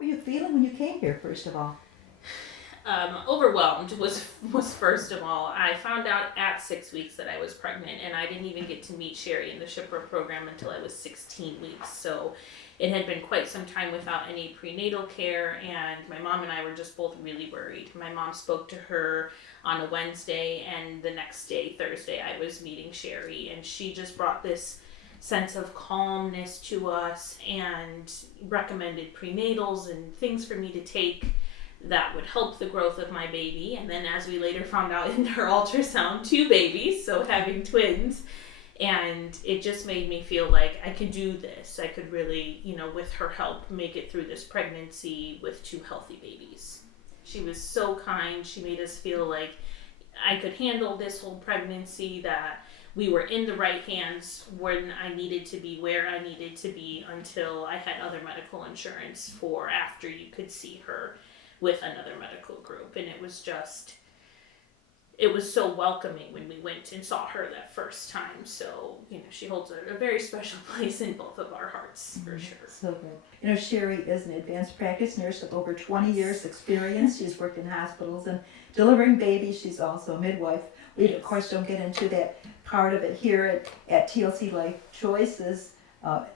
were you feeling when you came here, first of all? Overwhelmed was first of all. I found out at 6 weeks that I was pregnant, and I didn't even get to meet Sherry in the Shiphrah program until I was 16 weeks. So it had been quite some time without any prenatal care, and my mom and I were just both really worried. My mom spoke to her on a Wednesday, and the next day, Thursday, I was meeting Sherry, and she just brought this sense of calmness to us and recommended prenatals and things for me to take that would help the growth of my baby. And then, as we later found out in her ultrasound, two babies, so having twins. And it just made me feel like I could do this. I could really, with her help, make it through this pregnancy with two healthy babies. She was so kind. She made us feel like I could handle this whole pregnancy, that we were in the right hands when I needed to be, where I needed to be, until I had other medical insurance for after you could see her with another medical group. And it was so welcoming when we went and saw her that first time. So, she holds a very special place in both of our hearts, for sure. So good. Sherry is an advanced practice nurse with over 20 years experience. She's worked in hospitals and delivering babies. She's also a midwife. We, of course, don't get into that part of it here at TLC Life Choices,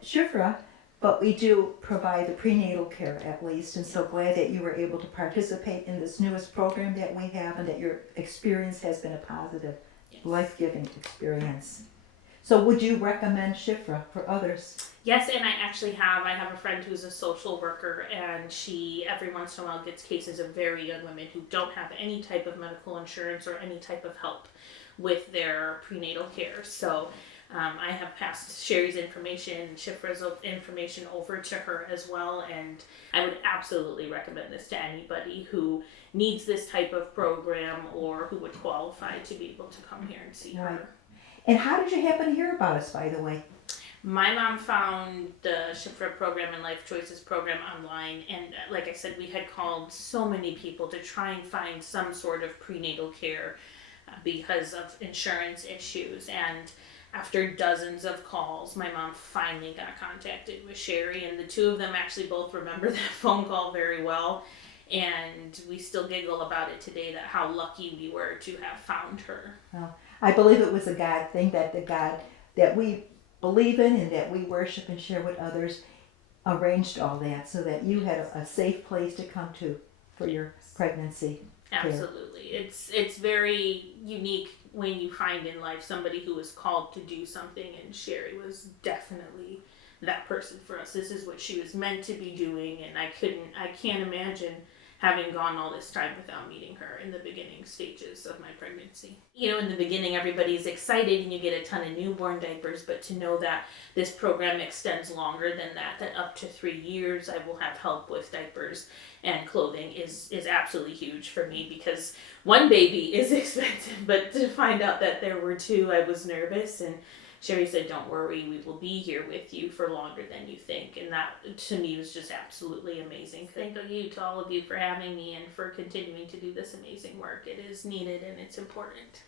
Shiphrah, but we do provide the prenatal care at least, and so glad that you were able to participate in this newest program that we have, and that your experience has been a positive, life-giving experience. So would you recommend Shiphrah for others? Yes, and I have a friend who's a social worker, and she every once in a while gets cases of very young women who don't have any type of medical insurance or any type of help with their prenatal care. So I have passed Sherry's information, Shiphrah's information over to her as well, and I would absolutely recommend this to anybody who needs this type of program or who would qualify to be able to come here and see her. And how did you happen to hear about us, by the way? My mom found the Shiphrah program and Life Choices program online, and like I said, we had called so many people to try and find some sort of prenatal care because of insurance issues. And after dozens of calls, my mom finally got contacted with Sherry, and the two of them actually both remember that phone call very well. And we still giggle about it today, that how lucky we were to have found her. Well, I believe it was a God thing, that the God that we believe in and that we worship and share with others arranged all that so that you had a safe place to come to for your pregnancy. Absolutely. It's very unique when you find in life somebody who is called to do something, and Sherry was definitely that person for us. This is what she was meant to be doing, and I can't imagine having gone all this time without meeting her in the beginning stages of my pregnancy. In the beginning, everybody's excited and you get a ton of newborn diapers, but to know that this program extends longer than that up to 3 years, I will have help with diapers and clothing is absolutely huge for me, because one baby is expensive, but to find out that there were two, I was nervous, and Sherry said, "Don't worry, we will be here with you for longer than you think." And that, to me, was just absolutely amazing. Thank you to all of you for having me and for continuing to do this amazing work. It is needed and it's important.